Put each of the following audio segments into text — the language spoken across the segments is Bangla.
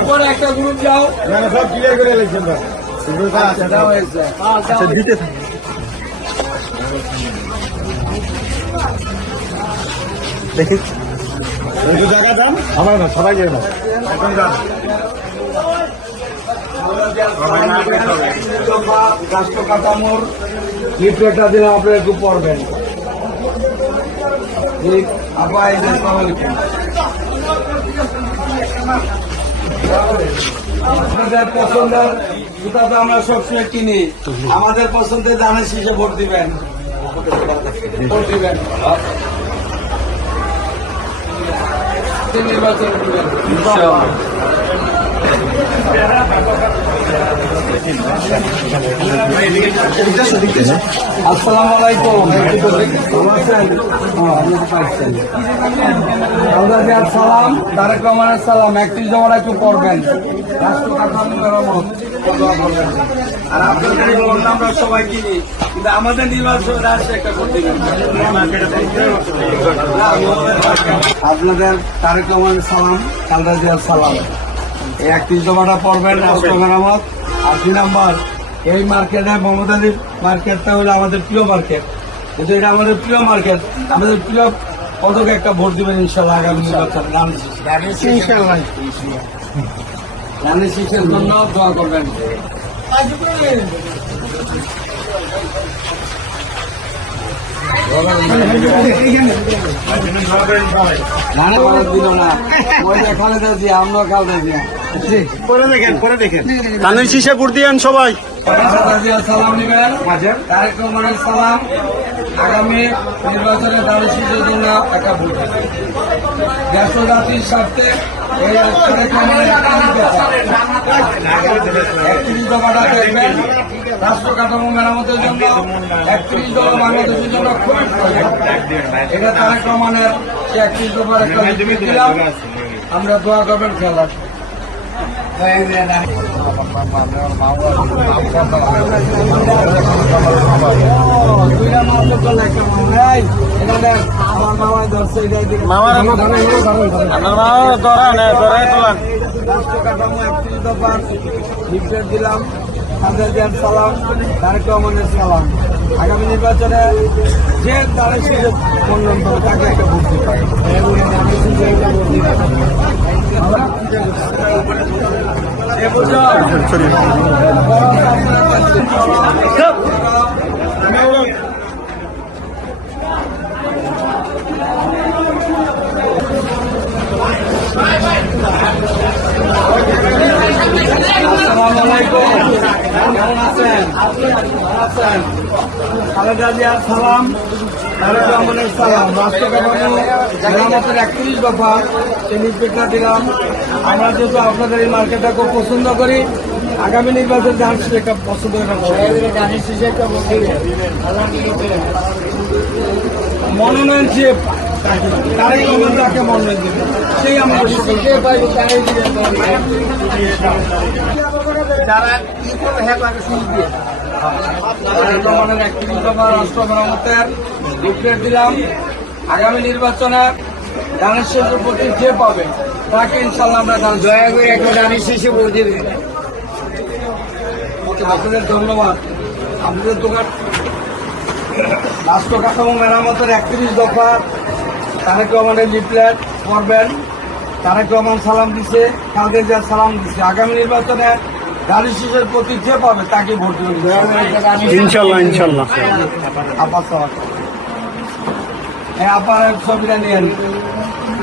উপরে একটা গ্রুপ যাও। সব ক্লিয়ার করে এলেছেন হয়েছে আচ্ছা দিতে দেখি। জায়গা যান আমার না সবাই যাবে এখন যান কাঠামোর লিফলেটটা দিলাম আপনারা একটু পড়বেন। ঠিক আপা এই যে আসসালামু আলাইকুম। আপনাদের পছন্দের জুতা তো আমরা সবসময় কিনি। আমাদের পছন্দের দামে শীষে ভোট দিবেন। ভোট দিবেন। নির্বাচন আপনাদের আমাদের তারেক রহমানের সালাম কালদাজিয়ার সালাম একত্রিশ জমাটা পড়বেন রাষ্ট্র মেরামত। আর দুই নাম্বার এই মার্কেটে মমতাদির মার্কেটটা হলো আমাদের প্রিয় মার্কেট। কিন্তু এটা আমাদের প্রিয় মার্কেট। আমাদের প্রিয় পদকে একটা ভোট দিবেন ইনশাল্লাহ আগামী নির্বাচন। রানী জন্য দোয়া করবেন। কানের শীষে ভোট দিয়েন সবাই। সালাম নেবেন। তারেক রহমানের সালাম। আগামী নির্বাচনে দাঁড়িয়ে শিশুর জন্য একটা ভোট দেশ জাতির স্বার্থে এই তারেক রহমানের। একত্রিশ দফাটা দেখবেন। রাষ্ট্র কাঠামো মেরামতের জন্য একত্রিশ দফা বাংলাদেশের জন্য খুবই প্রয়োজন এটা তারেক রহমানের সে একত্রিশ দফার একটা দিলাম আমরা দোয়া করবেন খেয়াল মনে হয় মামার রাষ্ট্র কাঠামো একত্রিশ দফার দিলাম। খালেদা জিয়ার সালাম তারেক রহমানের সালাম। আগামী নির্বাচনে যে তারা সুযোগ মনোনয়ন করে তাকে একটা বুদ্ধি হবে। এ? আসসালামু আলাইকুম কেমন আছেন ভালো আছেন খালেদা জিয়ার সালাম। তারেক রহমানের সালাম। রাষ্ট্র কাঠামো মেরামতের একত্রিশ দফা সেই নির্দেশনা দিলাম। আমরা যেহেতু আপনাদের এই মার্কেটটা খুব পছন্দ করি আগামী নির্বাচন ধান একটা পছন্দ মনোনয়ন যে যাকে মনোনয়ন দেবে সেই আমরা বর্তমানের একত্রিশ দফা রাষ্ট্র মেরামতের লিফলেট দিলাম। আগামী নির্বাচনে ধানের প্রতি যে পাবে তাকে ইনশাল্লাহ আমরা ধান দয়া করে একটা ধানের শেষে ভোট দেবে আপনাদের ধন্যবাদ। আপনাদের দোকান রাষ্ট্র কাঠামো মেরামতের একত্রিশ দফা তারেক রহমানের লিফলেট করবেন তারেক রহমান সালাম দিছে খালেদা জিয়া সালাম দিছে। আগামী নির্বাচনে গাড়ি প্রতি যে পাবে তাকে ভোট ইনশাল্লাহ ইনশাল্লাহ। আপা সহ হ্যাঁ আপার ছবিটা নিয়েন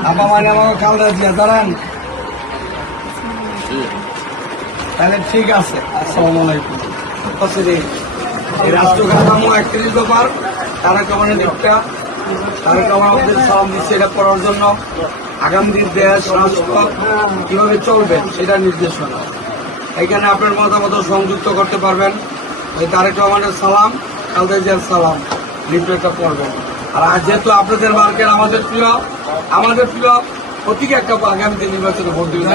আপা মানে আমাকে খালদা জিয়া দাঁড়ান। তাহলে ঠিক আছে আসসালামু আলাইকুম। একত্রিশ দফার তারা কেমন দিকটা। তারা কেমন আমাদের সালাম দিচ্ছে এটা করার জন্য। আগামী দিন দেশ রাষ্ট্র কীভাবে চলবে সেটা নির্দেশনা। এখানে আপনার মতামত সংযুক্ত করতে পারবেন। ওই তারেক রহমানের সালাম খালদা জিয়ার সালাম লিফলেটটা পড়বেন আর আজ যেহেতু আপনাদের মার্কেট আমাদের প্রিয় আমাদের প্রিয় প্রতীকে একটা আগামীতে নির্বাচনে ভোট দিবেন।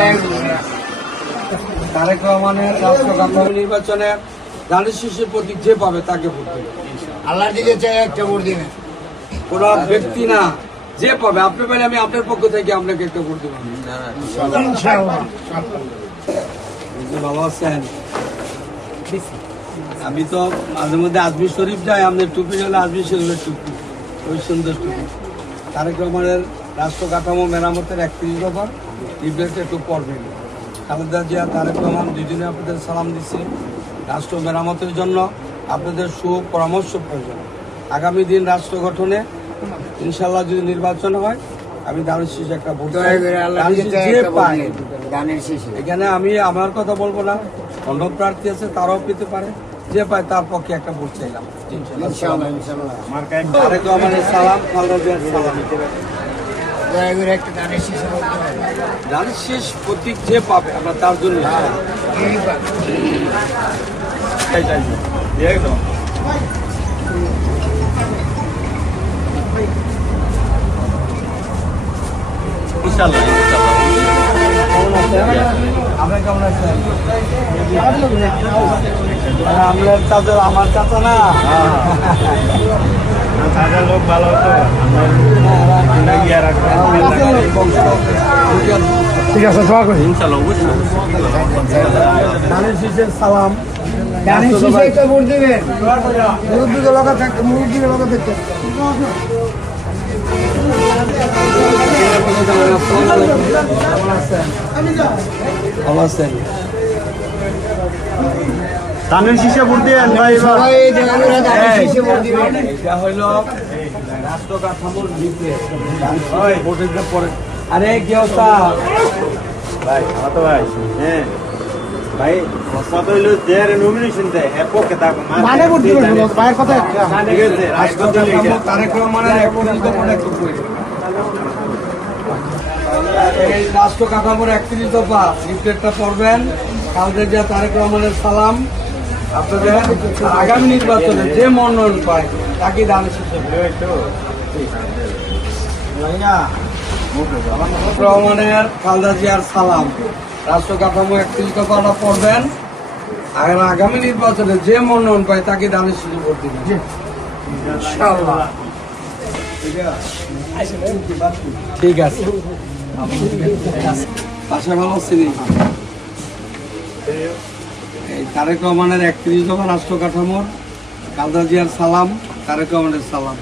তারেক রহমানের নির্বাচনে ধানের শীর্ষের প্রতীক যে পাবে তাকে ভোট দেবে আল্লাহ দিকে চাই একটা ভোট দিবেন। কোন ব্যক্তি না যে পাবে। আপনি পেলে আমি আপনার পক্ষ থেকে আপনাকে একটা ভোট দেবো। আমি তো মাঝে মধ্যে আজমির শরীফ যাই আমাদের টুপি হলে আজমির শরীফের টুপি, ওই সুন্দর টুপি। তারেক রহমানের রাষ্ট্র কাঠামো মেরামতের একত্রিশ দফার নির্দেশটা একটু পড়বেন খালেদা জিয়া, তারেক রহমান দুজনে আপনাদের সালাম দিচ্ছে। রাষ্ট্র মেরামতের জন্য আপনাদের সুপরামর্শ প্রয়োজন। আগামী দিন রাষ্ট্র গঠনে ইনশাল্লাহ যদি নির্বাচন হয় আমি দারুণ শীষ একটা ভোট এখানে আমি আমার কথা বলব না অন্য প্রার্থী আছে তারাও পেতে পারে। যে পায় তার পক্ষে একটা ভোট চাইলাম। সালাম সালাম। গানের শেষে প্রতীক যে পাবে আমরা তার জন্য এই আমরা চাচা আমার চাচা না। লোক ভালো হতো ঠিক আছে দোয়া করি। সালাম। গানের শেষে একটা ভোট দিবেন। মুরব্বীকে লগা থাকতে মুরব্বীকে লগা থাকতে ভালো আছেন? ধানের শীষে ভোট ভাই দিবেন। এটা হইল রাষ্ট্র কাঠামোর পরে। আরে কি অবস্থা? ভাই আমার তো ভাই। হ্যাঁ। ভাই কত হইল দেয়ারে নমিনেশন দেয় এর পক্ষে থাকো মানে ভোট দিবেন ভাইয়ের কথা ঠিক আছে রাষ্ট্র কাঠামো তারেক রহমানের দফার একটু প্রয়োজন। এই রাষ্ট্র কাঠামোর একত্রিশ দফা লিফলেটটা পড়বেন। কালকে যা তারেক রহমানের সালাম। আপনাদের আগামী নির্বাচনে যে মনোনয়ন পায়, তাকে দান রহমানের, খালদা জিয়ার সালাম। রাষ্ট্র কাঠামো একত্রিশ দফাটা পড়বেন। আর আগামী নির্বাচনে যে মনোনয়ন পায়, তাকে দানের সুযোগ ভোট দিবেন। ঠিক আছে। পাশে ভালো এই তারেক রহমানের একত্রিশ দফা রাষ্ট্র কাঠামোর কালদা জিয়ার সালাম তারেক রহমানের সালাম।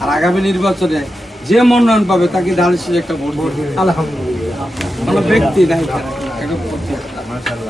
আর আগামী নির্বাচনে যে মনোনয়ন পাবে তাকে দানের একটা ভোট আলহামদুলিল্লাহ। কোনো ব্যক্তি নাই।